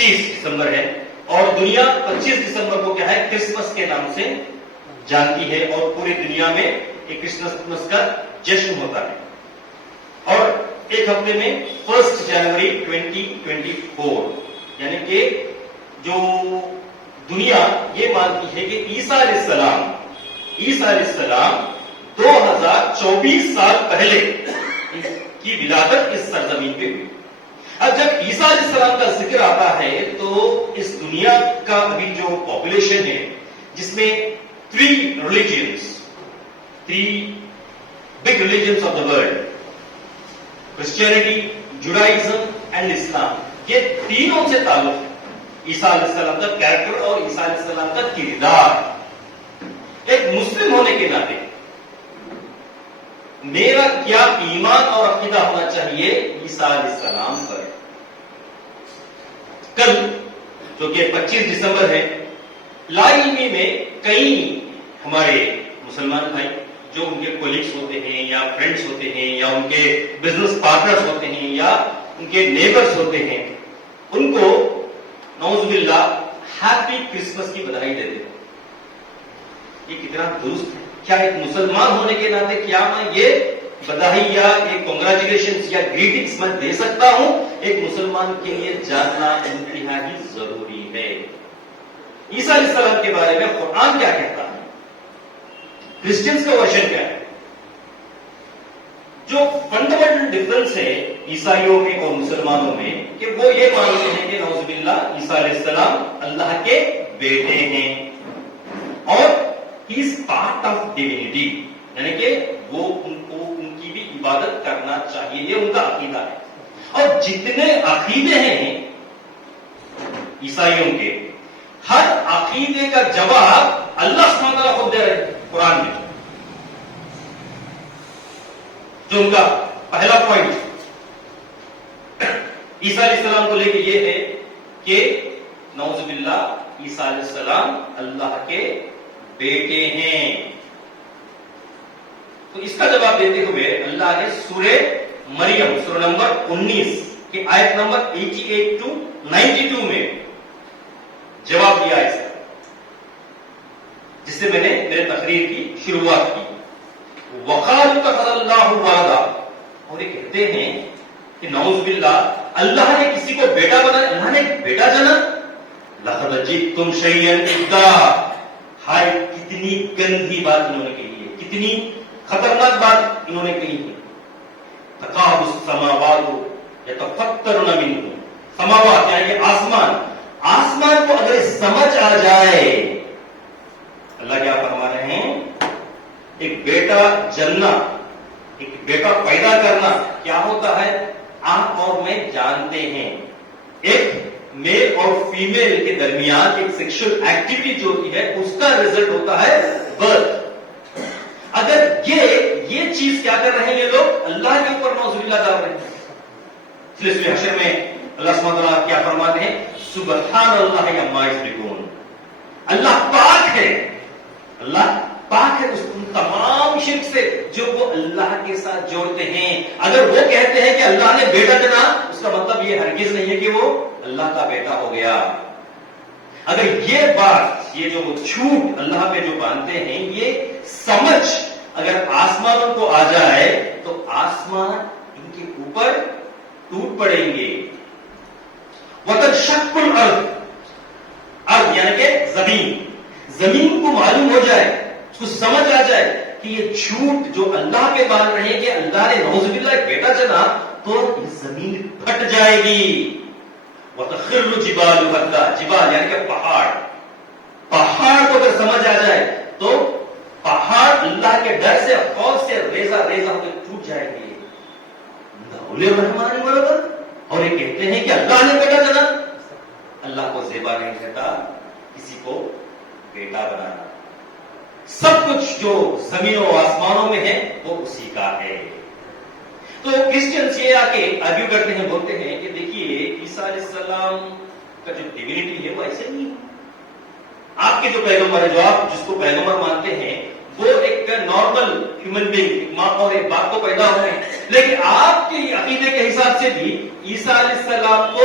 25 دسمبر ہے اور دنیا 25 دسمبر کو کیا ہے کرسمس کے نام سے جانتی ہے اور پوری دنیا میں ایک کرسمس کا جشن ہوتا ہے. اور ایک ہفتے میں 1 جنوری 2024 یعنی کہ جو دنیا یہ مانتی ہے کہ عیسیٰ علیہ السلام 2024 سال پہلے کی ولادت اس سرزمین پہ ہوئی. اب جب عیسیٰ علیہ السلام کا ذکر آتا ہے تو اس دنیا کا ابھی جو پاپولیشن ہے جس میں 3 big religions of the world, Christianity, Judaism and Islam, یہ تینوں سے تعلق ہے. عیسیٰ علیہ السلام کا کیریکٹر اور عیسیٰ علیہ السلام کا کردار. ایک مسلم ہونے کے ناطے میرا کیا ایمان اور عقیدہ ہونا چاہیے عیسیٰ علیہ السلام پر. کل جو کہ 25 دسمبر ہے, لا علمی میں کئی ہمارے مسلمان بھائی جو ان کے کولیگز ہوتے ہیں یا فرینڈز ہوتے ہیں یا ان کے بزنس پارٹنرز ہوتے ہیں یا ان کے نیبرز ہوتے ہیں, ان کو نعوذ باللہ ہیپی کرسمس کی بدھائی دیتے ہیں. یہ کتنا درست ہے؟ کیا ایک مسلمان ہونے کے ناطے کیا میں یہ بدھائی یا ایک کنگریچولیشنز یا گریٹنگز میں دے سکتا ہوں؟ ایک مسلمان کے لیے جاننا انتہائی ضروری ہے. عیسیٰ علیہ السلام کے بارے میں قرآن کیا کہتا ہے, کرسچنز کا ورژن کیا ہے. جو فنڈامنٹل ڈفرنس ہے عیسائیوں میں اور مسلمانوں میں کہ وہ یہ مانتے ہیں کہ نعوذ باللہ عیسیٰ علیہ السلام اللہ کے بیٹے ہیں اور ہی از پارٹ آف ڈیوینٹی, یعنی کہ وہ ان کو ان کی بھی عبادت کرنا چاہیے, یہ ان کا عقیدہ ہے. اور جتنے عقیدے ہیں عیسائیوں کے, ہر عقیدے کا جواب اللہ سبحانہ وتعالیٰ خود دے رہے ہیں قرآن میں. جو ان کا پہلا پوائنٹ عیسیٰ علیہ السلام کو لے کے یہ ہے کہ نعوذ باللہ عیسیٰ علیہ السلام اللہ کے بیٹے ہیں. تو اس کا جواب دیتے ہوئے اللہ نے سورہ مریم سورہ نمبر 19 کی آیت نمبر 88 to 92 میں جواب دیا ہے, جس سے میں نے میرے تقریر کی شروعات کی. وقالوا اتخذ اللہ ولدا, اور یہ کہتے ہیں کہ نعوذ باللہ اللہ نے کسی کو بیٹا بنایا, اللہ نے ایک بیٹا جنا. لقد جئتم شیئا ادا, ہائے کتنی گندی بات انہوں نے کہی ہے, کتنی خطرناک بات انہوں نے کہی ہے. تکاد السماوات یتفطرن منہ, سماوات یعنی کہ آسمان کو اگر سمجھ آ جائے, اللہ کیا فرما رہے ہیں, ایک بیٹا جننا, ایک بیٹا پیدا کرنا کیا ہوتا ہے آپ اور میں جانتے ہیں. ایک میل اور فیمیل کے درمیان ایک سیکشل ایکٹیویٹی جو ہوتی ہے اس کا ریزلٹ ہوتا ہے برتھ. اگر یہ چیز کیا کر رہے ہیں یہ لوگ اللہ کے اوپر نعوذ باللہ ڈال رہے ہیں. اس لیے سورہ حشر میں اللہ سبحانہ وتعالیٰ کیا فرماتے ہیں, سبحان اللہ عما یشرکون, اللہ پاک ہے, اللہ پاک ہے ان تمام شرک سے جو وہ اللہ کے ساتھ جوڑتے ہیں. اگر وہ کہتے ہیں کہ اللہ نے بیٹا جنا, اس کا مطلب یہ ہرگز نہیں ہے کہ وہ اللہ کا بیٹا ہو گیا. اگر یہ بات, یہ جو جھوٹ اللہ پہ جو باندھتے ہیں, یہ سمجھ اگر آسمانوں کو آ جائے تو آسمان ان کے اوپر ٹوٹ پڑیں گے. وَتَنشَقُّ الْأَرْضُ, ارض یعنی کہ زمین کو معلوم ہو جائے, اس کو سمجھ آ جائے کہ یہ جھوٹ جو اللہ پہ باندھ رہے ہیں کہ اللہ نے نعوذ باللہ ایک بیٹا جنا, تو یہ زمین پھٹ جائے گی. وَتَخِرُّ الْجِبَالُ هَدًّا, جبال یعنی کہ پہاڑ کو اگر سمجھ آ جائے تو پہاڑ اللہ کے ڈر سے خوف سے ریزہ ریزہ ہو کے ٹوٹ جائے گی. اور یہ کہتے ہیں کہ اللہ نے بیٹا جنا. اللہ کو زیبا نہیں کہتا کسی کو بیٹا بنانا. سب کچھ جو زمینوں و آسمانوں میں ہے وہ اسی کا ہے. تو کرسچنس یہ آ کے آرگیو کرتے ہیں, بولتے ہیں کہ دیکھیے عیسیٰ علیہ السلام کا جو ڈیوینٹی ہے وہ ایسے نہیں ہے. آپ کے جو پیغمبر ہے, جو آپ جس کو پیغمبر مانتے ہیں, وہ ایک نارمل ہیومن بینگ, ماں اور ایک باپ کو پیدا ہوئے ہیں. لیکن آپ کے عقیدے کے حساب سے بھی عیسیٰ علیہ السلام کو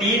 3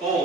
4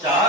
4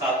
7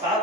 7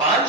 5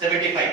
75,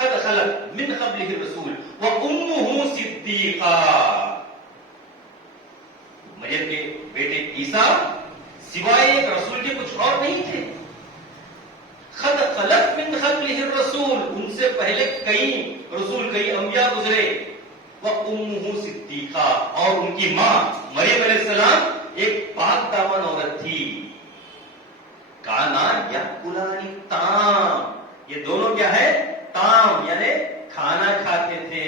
قد خلت من قبلہ الرسول وامہ صدیقہ، مریم کے بیٹے عیسیٰ سوائے ایک رسول کے کچھ اور نہیں تھے. قد خلت من قبلہ الرسول، ان سے پہلے کئی رسول، کئی انبیاء گزرے. وامہ صدیقہ، اور ان کی ماں مریم علیہ السلام ایک پاک دامن عورت تھی. کانا یاکلان الطعام، یہ دونوں کیا ہے؟ طعام یعنی کھانا کھاتے تھے.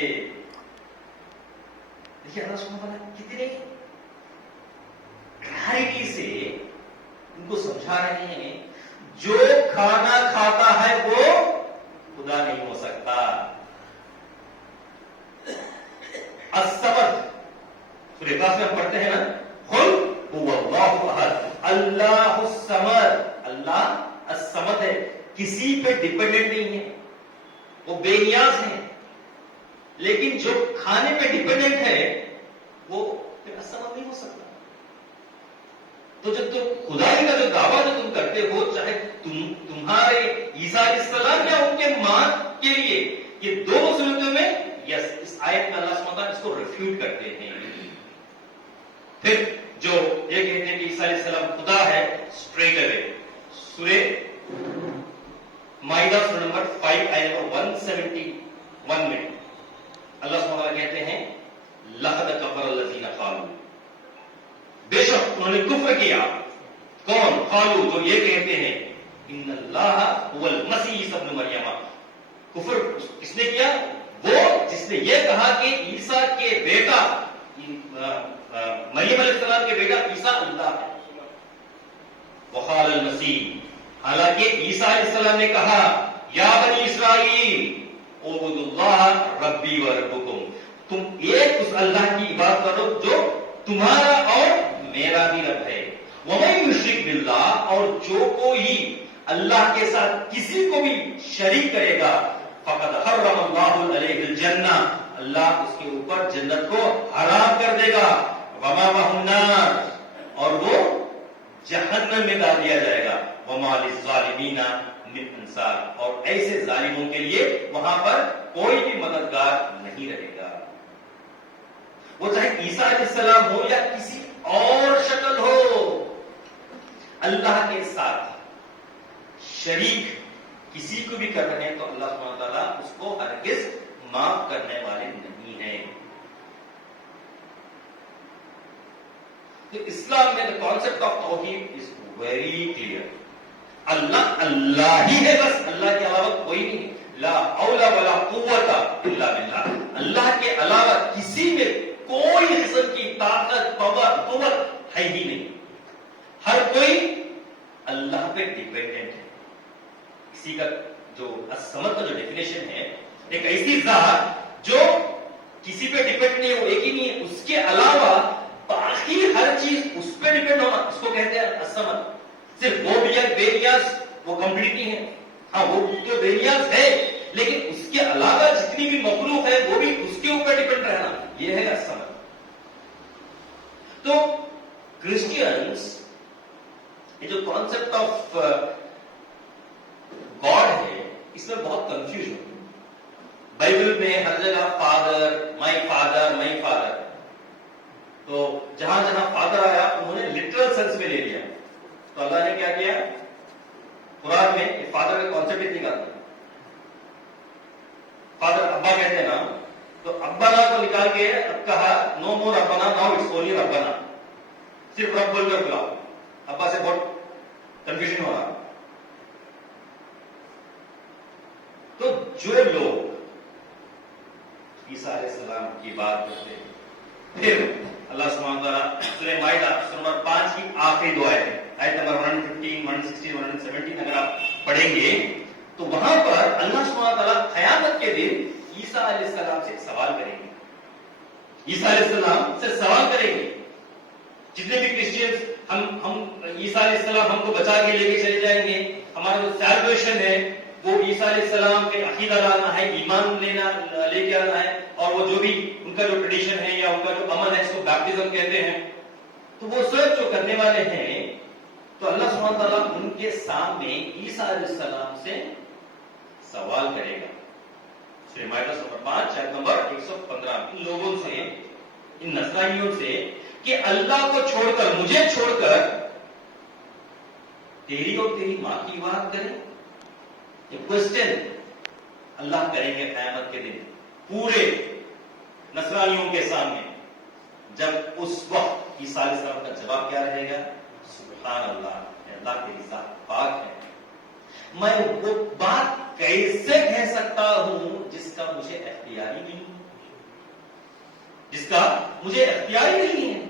دیکھیے اللہ سبحانہ وتعالیٰ کتنے کلیئرٹی سے ان کو سمجھا رہے ہیں، جو کھانا کھاتا ہے وہ خدا نہیں ہو سکتا. الصمد سورہ اخلاص میں ہم پڑھتے ہیں نا، قل هو اللہ احد اللہ الصمد. اللہ الصمد ہے، کسی پہ ڈیپینڈنٹ نہیں ہے، وہ بے نیاز ہے. لیکن جو کھانے پہ ڈیپینڈنٹ ہے وہ پھر الصمد نہیں ہو سکتا. تو جب تم خدائی کا جو دعویٰ جو تم کرتے ہو، چاہے تمہارے عیسیٰ علیہ السلام یا ان کے ماں کے لیے، یہ دونوں صورتوں میں یس اس آیت میں اللہ سبحانہ اس کو ریفیوٹ کرتے ہیں. پھر جو یہ کہتے ہیں کہ عیسیٰ علیہ السلام خدا ہے، اسٹریٹ اوے سورہ مائدہ سورہ نمبر 5 آیت نمبر 171 میں اللہ سبحانہ کہتے ہیں لقد کفر الذین قالوا، بے شک انہوں نے کفر کیا. کون؟ قالوا، جو یہ کہتے ہیں ان اللہ هو المسیح عیسی ابن مریم. کفر کس نے کیا؟ وہ جس نے یہ کہا کہ عیسیٰ کے بیٹا مریم علیہ السلام کے بیٹا عیسیٰ اللہ ہے. وقال المسیح، حالانکہ عیسیٰ علیہ السلام نے کہا یا بنی اسرائیل اعبدوا اللہ ربی و ربکم، تم ایک اس اللہ کی عبادت کرو جو تمہارا اور میرا بھی رب ہے. ومن یشرک باللہ، اور جو کوئی اللہ کے ساتھ کسی کو بھی شریک کرے گا، فقد حرم اللہ علیہ الجنہ، اللہ اس کے اوپر جنت کو حرام کر دے گا. ومأواه النار، اور وہ جہنم میں ڈال دیا جائے گا. وما للظالمین من انصار، اور ایسے ظالموں کے لیے وہاں پر کوئی بھی مددگار نہیں رہے گا. وہ چاہے عیسیٰ علیہ السلام ہو یا کسی اور شکل ہو، اللہ کے ساتھ شریک کسی کو بھی کر رہے ہیں تو اللہ سبحانہ تعالیٰ اس کو ہرگز معاف کرنے والے نہیں ہیں. تو اسلام میں the concept of توحید is very clear. اللہ اللہ ہی ہے، بس اللہ کے علاوہ کوئی نہیں. لا حول ولا قوت الا باللہ، اللہ کے علاوہ کسی میں کوئی قسم کی طاقت پاور قوت ہے ہی نہیں. ہر کوئی اللہ پہ ڈیپینڈنٹ ہے. کسی کا جو الصمد کا جو ڈیفینیشن ہے، ایک ایسی ذات جو کسی پہ ڈیپینڈ نہیں ہو، ایک ہی نہیں ہے، اس کے علاوہ باقی ہر چیز اس پہ ڈیپینڈ ہونا، اس کو کہتے ہیں الصمد. صرف وہ بھی بے نیاز، وہ کمپلیٹلی ہے. ہاں وہ تو بے نیاز ہے، لیکن اس کے علاوہ جتنی بھی مخلوق ہے وہ بھی اس کے اوپر ڈیپینڈ رہنا، یہ ہے الصمد. تو کرسچینس یہ جو کانسیپٹ آف گاڈ ہے، اس میں بہت کنفیوژن ہے. بائبل میں ہر جگہ father, my father, my father. تو جہاں جہاں فادر آیا انہوں نے لٹرل سینس میں لے لیا. تو اللہ نے کیا کیا؟ قرآن میں فادر کا کانسیپٹ ہی نکالتا. فادر ابا کہتے ہیں نا، تو ابانا کو نکال کے اب کہا نو مور ابانا، ناؤ اٹس اونلی ربنا. صرف رب بول کر بلاؤ. ابا سے بہت کنفیوژن ہو رہا. تو جو لوگ عیسیٰ علیہ السلام کی بات کرتے ہیں، پھر اللہ سبحانہ وتعالیٰ سورہ مائدہ سورہ نمبر 5 کی آخری دو آیت نمبر 115، 116، 117 اگر آپ پڑھیں گے تو وہاں پر اللہ سبحانہ وتعالیٰ قیامت کے دن عیسیٰ علیہ السلام سے سوال کریں گے. عیسیٰ علیہ السلام سے سوال کریں گے. جتنے بھی کرسچینز ہم عیسیٰ علیہ السلام ہم کو بچا کے لے کے چلے جائیں گے، ہمارا جو سیلویشن ہے وہ عیسیٰ علیہ السلام کے عقیدہ لانا ہے، ایمان لے کے آنا ہے، اور وہ جو بھی ان کا جو ٹریڈیشن ہے یا ان کا جو عمل ہے اس کو بیپٹزم کہتے ہیں. تو وہ سب جو کرنے والے ہیں، تو اللہ سبحانہ تعالیٰ ان کے سامنے عیسیٰ علیہ السلام سے سوال کرے گا. سورہ مائدہ نمبر 5 آیت نمبر 115 ان لوگوں سے, ان نصرانیوں سے کہ اللہ کو چھوڑ کر, مجھے چھوڑ کر تیری اور تیری ماں کی عبادت کریں. یہ کوسچن اللہ کریں گے قیامت کے دن پورے نصرانیوں کے سامنے. جب اس وقت عیسیٰ علیہ السلام کا جواب کیا رہے گا؟ سبحان اللہ, اللہ کی ذات پاک ہے, میں وہ بات کیسے کہہ سکتا ہوں جس کا مجھے اختیار ہی نہیں, جس کا مجھے اختیار ہی نہیں ہے.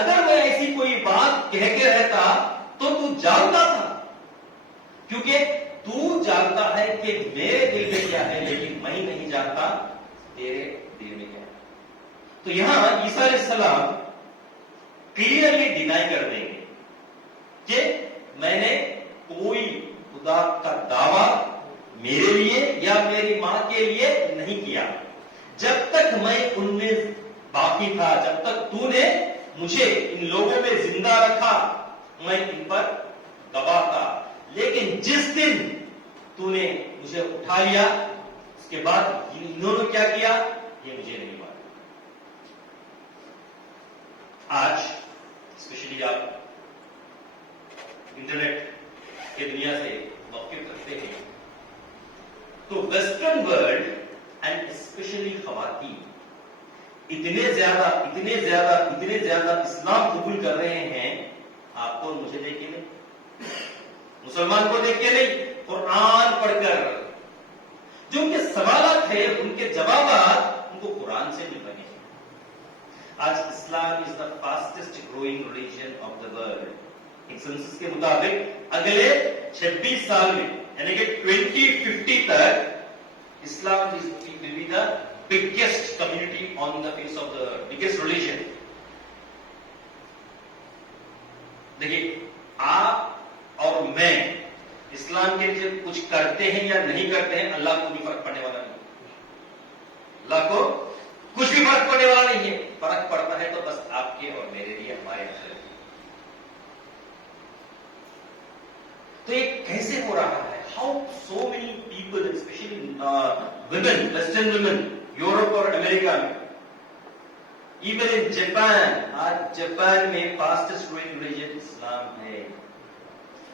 اگر میں ایسی کوئی بات کہہ کے رہتا تو جانتا تھا, کیونکہ تو جانتا ہے کہ میرے دل میں کیا ہے, لیکن میں نہیں جانتا تیرے دل میں کیا ہے. تو یہاں عیسیٰ علیہ السلام کلیئرلی ڈینائی کر دیں گے کہ میں نے کوئی خدا کا دعویٰ میرے لیے یا میری ماں کے لیے نہیں کیا. جب تک میں ان میں باقی تھا, جب تک تو نے مجھے ان لوگوں میں زندہ رکھا, میں ان پر گواہ تھا. لیکن جس دن تو نے مجھے اٹھا لیا, اس کے بعد انہوں نے کیا کیا یہ مجھے نہیں معلوم. آج اسپیشلی آپ انٹرنیٹ کی دنیا سے واقف رکھتے ہیں تو ویسٹرن ورلڈ اینڈ اسپیشلی خواتین اتنے زیادہ اسلام قبول کر رہے ہیں. آپ کو مجھے دیکھ کے نہیں, مسلمان کو دیکھ کے نہیں, قرآن پڑھ کر. جو ان کے سوالات ہیں ان کے جوابات ان کو قرآن سے مل رہے ہیں. آج Islam is the fastest growing religion of the world. ایک سنسس کے مطابق اگلے 26 سال میں یعنی کہ 2050 تک اسلام will be the biggest community on the face of the biggest religion. دیکھیے آپ اور میں اسلام کے لیے کچھ کرتے ہیں یا نہیں کرتے ہیں, اللہ کو بھی فرق پڑنے والا نہیں. اللہ کو کچھ بھی فرق پڑنے والا نہیں ہے. فرق پڑتا ہے تو بس آپ کے اور میرے لیے, ہمارے لیے. تو یہ کیسے ہو رہا ہے؟ How so many people especially women, western women Europe اور امریکہ میں, ایون ان جاپان, آج جاپان میں فاسٹسٹ گروئنگ ریلیجن اسلام ہے.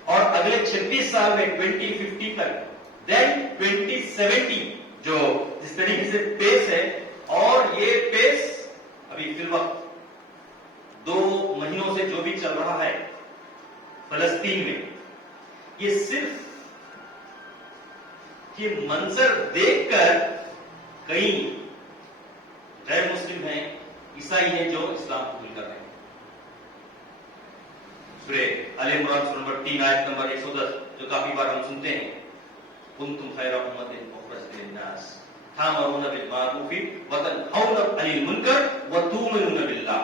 اور اگلے 26 سال میں 2050 تک, دین 2070 جو جس طریقے سے پیس ہے, اور یہ پیس ابھی فی الوقت 2 مہینوں سے جو بھی چل رہا ہے فلسطین میں, یہ صرف یہ منظر دیکھ کر کئی غیر مسلم ہیں, عیسائی ہیں جو اسلام قبول کر رہے ہیں. سورہ آل عمران نمبر 3 آیت نمبر 110 جو کافی بار ہم سنتے ہیں, کنتم خیر امۃ اخرجت للناس تأمرون بالمعروف وتنہون عن المنکر وتؤمنون باللہ.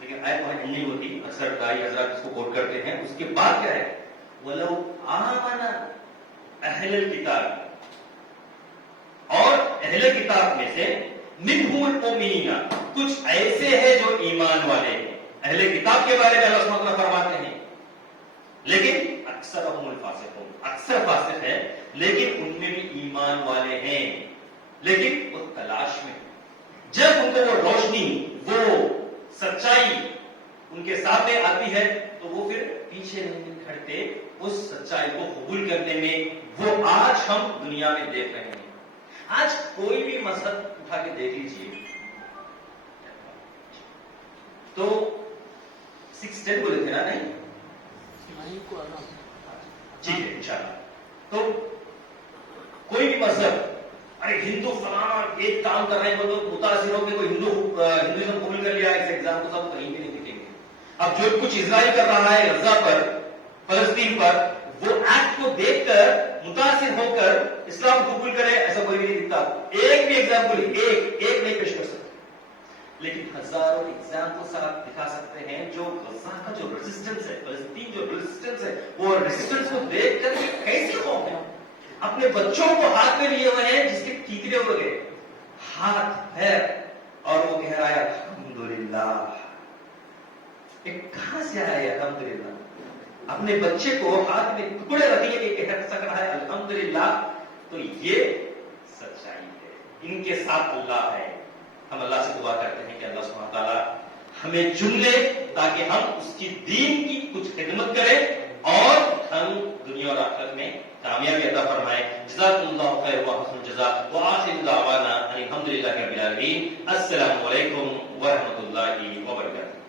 لیکن آیت وہاں نہیں ہوتی, اکثر دائی حضرات اس کو کوٹ کرتے ہیں. اس کے بعد کیا ہے؟ وَلَوْ آمَنَ أَهْلَ الْكِتَابِ, اور اہل کتاب میں سے منہم المؤمنین, کچھ ایسے ہیں جو ایمان والے ہیں. اہل کتاب کے بارے میں اللہ سبحانہ وتعالیٰ فرماتے ہیں لیکن اکثرهم الفاسقون, اکثر فاسق ہیں لیکن ان میں بھی ایمان والے ہیں, لیکن وہ تلاش میں. جب ان کو وہ روشنی, وہ سچائی ان کے سامنے آتی ہے تو وہ پھر پیچھے نہیں کھڑتے اس سچائی کو قبول کرنے میں. وہ آج ہم دنیا میں دیکھ رہے ہیں. آج کوئی بھی مذہب اٹھا کے دیکھ لیجیے تو 610 بولے تھے نا, نہیں ٹھیک ہے انشاءاللہ. تو کوئی بھی مذہب, ارے ہندو فلانا ایک کام کر رہے ہیں تو متاثر ہو کے کوئی ہندوازم قبول کر لیا, اس ایگزام کو سب کہیں بھی نہیں دکھیں گے. اب جو کچھ اسرائیل کر رہا ہے غزہ پر, فلسطین پر, وہ ایکٹ کو دیکھ کر متاثر ہو کر اسلام قبول کرے, ایسا کوئی بھی نہیں دکھتا. ایک بھی ایگزامپل ایک نہیں پیش کر سکتے, لیکن ہزاروں ایگزامپلس آپ دکھا سکتے ہیں جو غزہ کا جو ریزسٹنس ہے, فلسطین جو ریزسٹنس ہے, وہ ریزسٹنس کو دیکھ کر کیسے قوم ہے اپنے بچوں کو ہاتھ میں لیے ہوئے ہیں جس کے ٹھیکرے اڑ گئے, ہاتھ ہے, اور وہ کہہ رہا ہے الحمدللہ. کہاں سے آیا ہے الحمدللہ؟ اپنے بچے کو ہاتھ میں ٹکڑے رکھیں کہ کہہ سک رہا ہے الحمدللہ. تو یہ سچائی ہے. ان کے ساتھ اللہ ہے. ہم اللہ سے دعا کرتے ہیں کہ اللہ سبحانہ تعالیٰ ہمیں چن لے تاکہ ہم اس کی دین کی کچھ خدمت کریں اور ہم دنیا اور آخرت میں کامیابی عطا فرمائے. جزاکم اللہ خیر و حسن الجزاء وآخر دعوانا ان الحمد للہ رب العالمین. السلام علیکم ورحمۃ اللہ وبرکاتہ.